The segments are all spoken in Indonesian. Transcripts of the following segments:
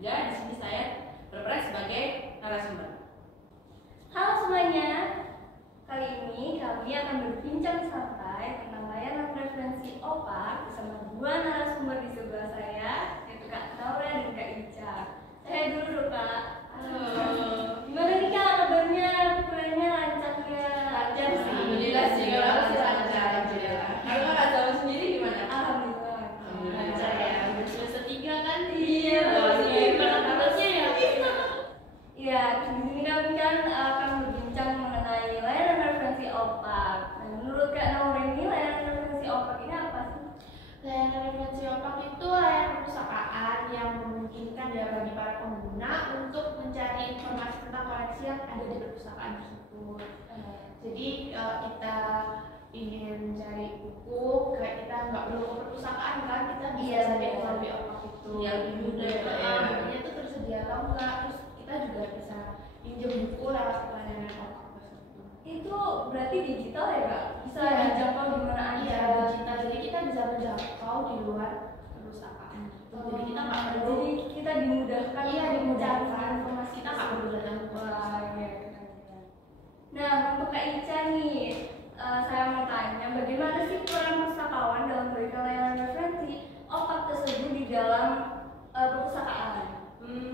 juga. Di sini saya berperan sebagai narasumber. Halo semuanya, kali ini kami akan berbincang santai tentang layanan referensi OPAK bersama dua narasumber di sebelah saya, yaitu Kak Naura dan Kak Ica. Saya dulu Kak. Halo. Gimana nih Kak kabarnya? Kuliahnya lancar ya? Lancar sih. Alhamdulillah sih, kalau masih lancar. Alhamdulillah. Kalau Kak Zawa sendiri gimana? Alhamdulillah. Lancar ya. Semester 3 kan? Iya. Harusnya ya. Ya, di sini kami kan akan berbincang mengenai layanan referensi OPAK. Nah, menurut Kak Naura ini layanan referensi OPAK ini apa sih? Layanan referensi OPAK itu layanan perpustakaan yang memungkinkan ya bagi para pengguna untuk mencari informasi tentang koleksi yang ada di perpustakaan tersebut. Jadi kita ingin cari buku, kayak kita nggak perlu ke perpustakaan kan, kita bisa cari melalui OPAK itu. Yang mudah ya. Bukunya itu tersedia atau enggak, terus kita juga bisa pinjam buku lewat layanan OPAK tersebut. Itu berarti digital ya Kak? Bisa Iya. dijangkau di mana aja? Iya, digital. Jadi kita bisa menjangkau di luar perpustakaan. Jadi kita nggak perlu. Jadi kita dimudahkan. Iya, untuk dimudahkan. mencari informasi. Kita nggak perlu datang ke Wah, iya, keren. Nah, untuk Kak Ica nih, saya mau tanya, bagaimana sih peran pustakawan dalam memberikan layanan referensi OPAK tersebut di dalam perpustakaan?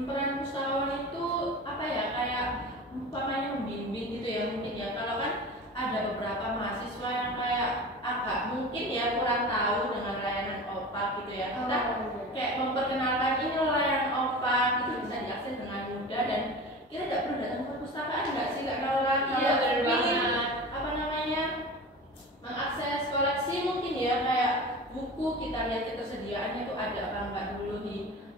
Peran pustakawan itu apa ya, kayak umpamanya membimbing gitu ya mungkin ya. Kalau kan ada beberapa mahasiswa yang kayak agak mungkin ya kurang tahu dengan layanan OPAK gitu ya. Kita kayak memperkenalkan ini layanan OPAK itu bisa diakses dengan mudah dan kita tidak perlu datang ke perpustakaan nggak sih Kak Naura? Iya, benar ingin banget. apa namanya mengakses koleksi mungkin ya, kayak buku kita lihat ketersediaannya itu ada apa enggak dulu di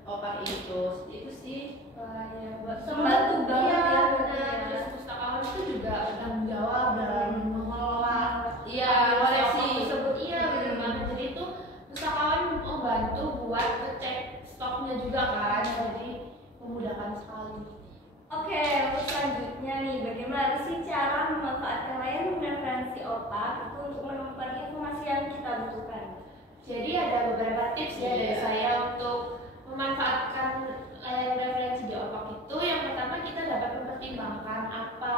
OPAK itu. Itu sih. Wah, ya, membantu banget ya. Iya, berarti benar. ya. Terus pustakawan itu juga bertanggung jawab dalam mengelola Iya, koleksi koleksi. tersebut. Iya, benar banget. Jadi itu pustakawan membantu buat ngecek stoknya juga kan. Jadi memudahkan sekali. Oke, untuk selanjutnya nih, bagaimana sih cara memanfaatkan layanan referensi OPAK itu untuk menemukan informasi yang kita butuhkan? Jadi ada beberapa tips ya dari Iya. saya untuk memanfaatkan layanan referensi di OPAK itu. Yang pertama, kita dapat mempertimbangkan apa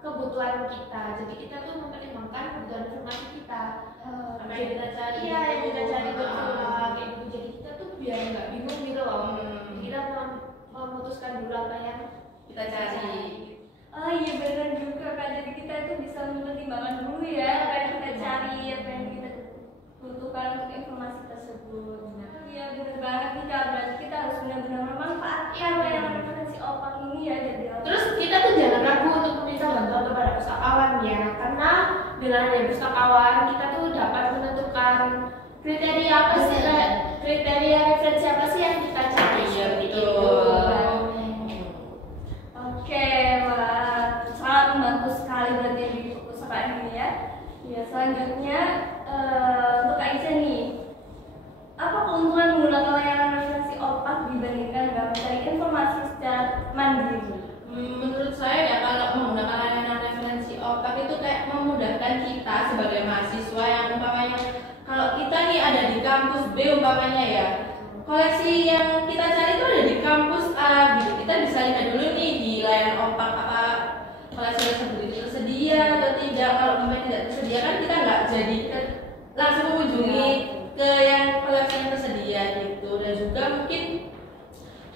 kebutuhan kita. Jadi kita tuh mempertimbangkan kebutuhan informasi kita. Apa yang kita cari? Iya, yang kita cari betul kayak gitu. Jadi kita tuh biar nggak bingung gitu loh. Jadi kita memutuskan dulu apa yang Kita cari. Oh iya benar juga Kak, jadi kita itu bisa mempertimbangkan dulu ya apa yang kita cari, apa yang kita butuhkan untuk informasi tersebut. Iya benar banget nih Kak, berarti kita harus benar-benar memanfaatkan layanan referensi OPAK ini ya. Jadi Terus kita tuh jangan ragu untuk meminta bantuan kepada pustakawan ya, karena dengan adanya pustakawan kita tuh dapat menentukan kriteria apa sih, kriteria referensi apa sih yang kita cari. Iya, seperti betul. itu. Oke, wah, sangat membantu sekali berarti di perpustakaan ini ya. Ya selanjutnya untuk Kak Ica nih, apa keuntungan menggunakan layanan referensi OPAK dibandingkan dengan mencari informasi secara mandiri? Menurut saya ya, kalau menggunakan layanan referensi OPAK itu kayak memudahkan kita sebagai mahasiswa yang umpamanya kalau kita nih ada di kampus B umpamanya ya, koleksi yang kita cari itu ada di kampus A gitu, kita bisa lihat dulu nih di layanan OPAK apa koleksi tersebut itu tersedia atau tidak. Kalau umpamanya tidak tersedia kan kita nggak jadi langsung mengunjungi ke yang koleksi yang tersedia gitu. Dan juga mungkin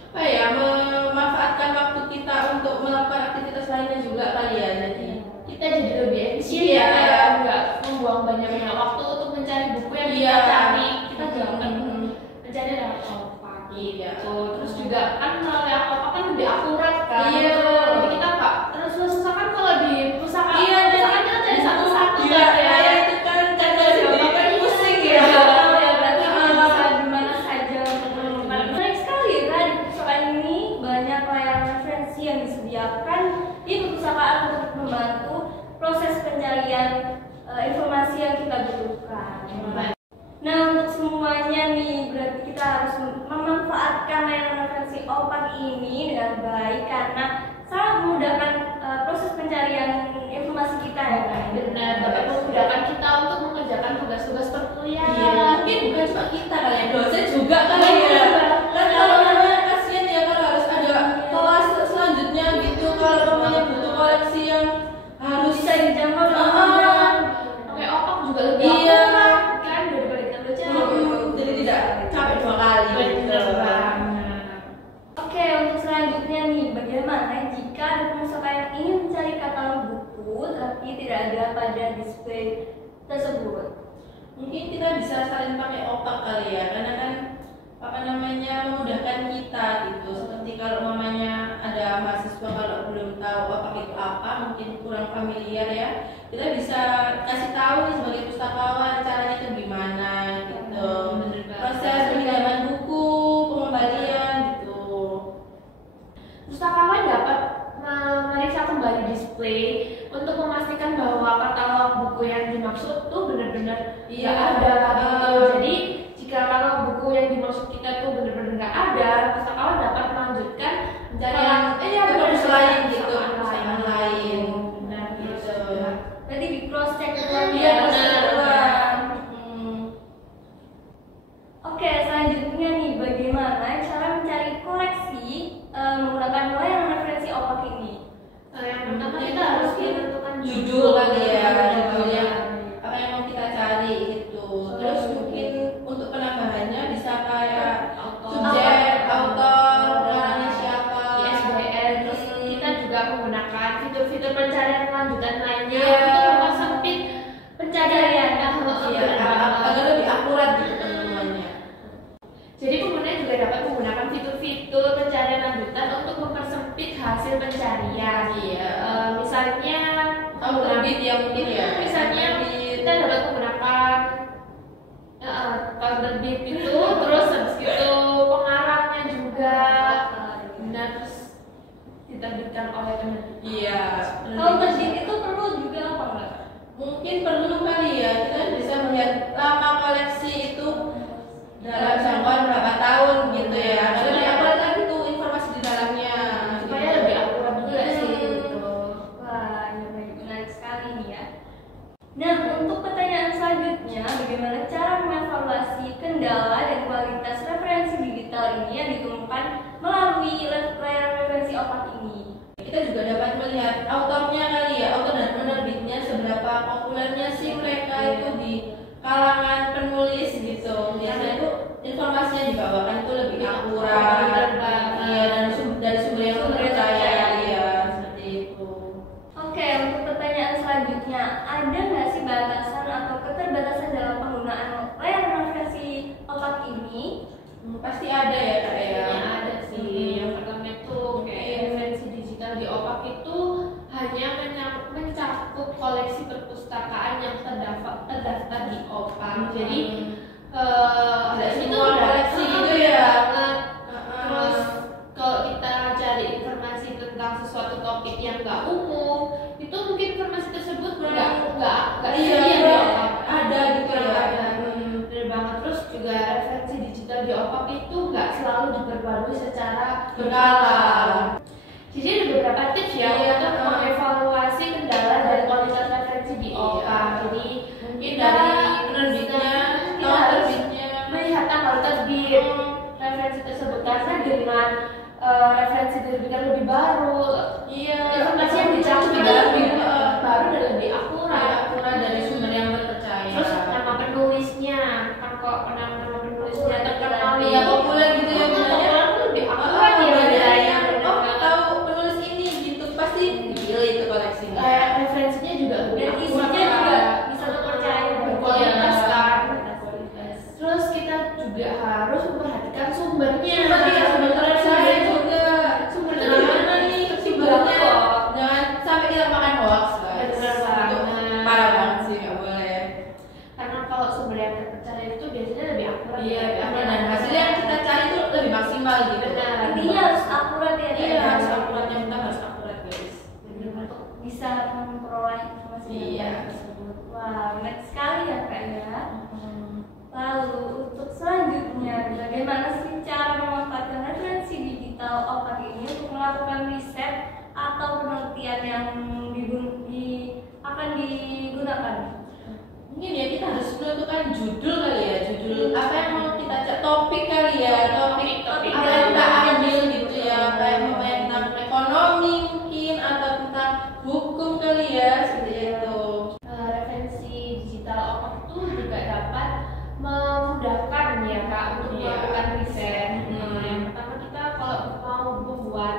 apa ya, memanfaatkan waktu kita untuk melakukan aktivitas lainnya juga kali ya. Jadi Kita jadi lebih efisien Iya. ya, kayak nggak membuang banyak waktu untuk mencari buku yang Iya. kita cari. Kita juga Mhm. mencari lewat OPAK Iya. gitu. Terus juga kan melalui OPAK kan lebih akurat kan. Iya. Jadi kita nggak terus susah kan kalau di pusakaan. Iya, Pusakaan kita cari satu-satu Iya, kan ya. kayak itu kan cara sendiri kan pusing ya. Ya berarti bisa di mana saja untuk menemukan. Menarik sekali ya Kak, di perpustakaan ini banyak layanan referensi yang disediakan di perpustakaan untuk membantu proses pencarian informasi yang kita butuhkan. Nah untuk semuanya nih berarti kita harus memanfaatkan layanan referensi OPAK ini dengan baik karena sangat memudahkan proses pencarian informasi kita ya Kak. Benar, dapat memudahkan kita untuk mengerjakan tugas-tugas perkuliahan. Iya, mungkin bukan cuma kita kali ya, dosen juga kali ya. Iya. Kan kalau namanya kasihan ya kalau harus juga lebih Iya. akurat kan daripada kita baca. Jadi tidak capek 2 kali. Bener gitu. banget. Oke, untuk selanjutnya nih, bagaimana jika ada pengusaha yang ingin mencari katalog buku tapi tidak ada pada display tersebut? Mungkin kita bisa saling pakai opak kali ya, karena kan memudahkan kita gitu. Seperti kalau mamanya ada mahasiswa kalau belum tahu opak itu apa, mungkin kurang familiar ya, kita bisa kasih tahu nih sebagai pustakawan caranya itu gimana gitu. Bener banget. Proses peminjaman buku, pengembalian gitu. Pustakawan dapat memeriksa kembali display untuk memastikan bahwa katalog buku yang dimaksud tuh benar-benar Iya. nggak ada gitu. Jadi jika katalog buku yang dimaksud kita tuh benar-benar nggak ada, pustakawan dapat melanjutkan Pencarian pencarian lain gitu, perusahaan perusahaan lain. Benar Gitu. Berarti di cross check ulang Iya, ya. benar. Oke, selanjutnya nih, bagaimana cara mencari koleksi menggunakan layanan referensi opak ini? Yang pertama kita harus menentukan Judul kali ya, judulnya Iya. apa yang mau kita cari gitu. Terus mungkin untuk penambahannya bisa kayak subjek, autor, pengarangnya siapa, ISBN. Terus kita juga menggunakan fitur-fitur pencarian lanjutan lainnya Iya. untuk mempersempit pencarian. Iya, agar lebih akurat gitu teman-temannya. Jadi pengguna juga dapat menggunakan fitur-fitur pencarian lanjutan untuk mempersempit hasil pencarian. Iya. Misalnya Tahu terbit ya mungkin ya. Misalnya Terbit. kita dapat menggunakan tahun terbit itu, terus habis itu pengarangnya juga, nah terus diterbitkan oleh penerbit. Iya. Kalau terbit itu perlu juga apa enggak? Mungkin perlu kali ya, kita bisa melihat lama koleksi itu dalam jangkauan berapa tahun gitu ya. Karena lebih akurat lagi tuh informasi di dalamnya. Supaya lebih akurat juga sih gitu. Wah, ya baik, menarik sekali nih ya. Nah, untuk pertanyaan selanjutnya, bagaimana cara mengevaluasi kendala dan kualitas referensi digital ini yang ditemukan melalui layanan referensi opak ini? Kita juga dapat melihat autornya kali ya, autor dan penerbitnya seberapa populernya sih mereka itu di kalangan penulis gitu. Biasanya itu informasinya dibawakan itu lebih akurat, iya, dan dari sumber yang terpercaya, ya seperti itu. Oke, untuk pertanyaan selanjutnya, ada nggak sih batasan atau keterbatasan dalam penggunaan layanan referensi opak ini? Pasti ada ya kak ya. Kayaknya ada sih. Yang pertama itu kayak referensi digital di OPAK itu hanya mencakup koleksi perpustakaan yang terdaftar di OPAK. Jadi Ada itu semua koleksi gitu ya. banget. Terus kalau kita cari informasi tentang sesuatu topik yang nggak umum, itu mungkin informasi tersebut nggak Iya, tersedia di OPAK. ada gitu ya. Ada. Bener banget. Terus juga referensi digital di OPAK itu nggak selalu diperbarui secara Berkala. Jadi ada beberapa tips ya Iya, untuk mengevaluasi kendala dan kualitas referensi di OPAK. Iya. Jadi Mungkin kita dari penerbitnya, kita tahun harus terbitnya. melihat tanggal terbit referensi tersebut, karena dengan referensi terbit yang lebih baru, Iya. informasi yang dicakup juga lebih baru dan lebih akurat. Akurat dari sumber yang terpercaya. Terus nama penulisnya, kan kok nama penulisnya terkenal Iya, populer gitu ya, populer bilangnya. tuh lebih akurat ya bedanya. Oh, tahu penulis ini gitu pasti pilih itu koleksinya. Referensinya juga lebih Dan akurat, isinya kan? juga bisa terpercaya. Berkualitas Iya. kan. Terus kita juga harus memperhatikan sumbernya. Sumber terpercaya juga. Sumber Dari dari mana nih sumbernya? Jangan sampai kita makan hoax, guys. Bener Itu banget. parah banget sih, nggak boleh. Karena kalau sumber yang terpercaya itu biasanya lebih akurat. Iya, ya. dan hasilnya yang kita cari itu lebih maksimal gitu. Benar. Intinya harus akurat ya, Kak, Iya, ya? harus akurat, yang kita harus akurat, guys. Untuk bisa memperoleh informasi yang Iya. baik tersebut. Wah, menarik sekali ya Kak ya. Lalu untuk selanjutnya, bagaimana sih cara memanfaatkan referensi digital opak ini untuk melakukan riset atau penelitian yang akan digunakan? Mungkin ya kita harus menentukan judul kali ya, judul apa yang mau kita cek, topik kali ya, topik Topik. apa yang kita ambil gitu ya, kayak mau yang tentang ekonomi mungkin atau tentang hukum kali ya, seperti itu. Referensi digital opak memudahkan ya Kak untuk Iya. melakukan riset. Hmm. Yang pertama kita kalau mau membuat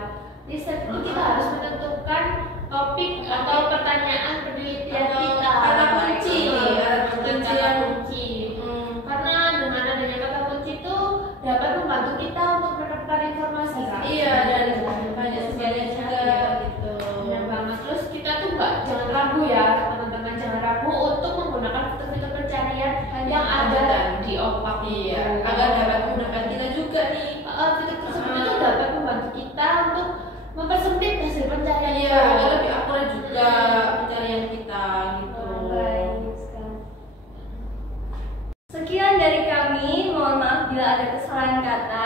riset itu kita harus menentukan topik atau pertanyaan penelitian Atau kita. kata kunci nih, Kata kunci. Hmm. Karena dengan adanya kata kunci itu dapat membantu kita untuk menemukan informasi Kak. Iya, dan banyak sekali juga gitu. Benar banget. Terus kita tuh jangan ragu ya teman-teman, jangan ragu untuk menggunakan fitur-fitur pencarian yang ada di OPAK. Iya, agar dapat memudahkan kita juga nih. Fitur tersebut itu dapat membantu kita untuk mempersempit hasil pencarian. Iya, agar lebih akurat juga pencarian kita gitu. Baik sekali. Sekian dari kami, mohon maaf bila ada kesalahan kata.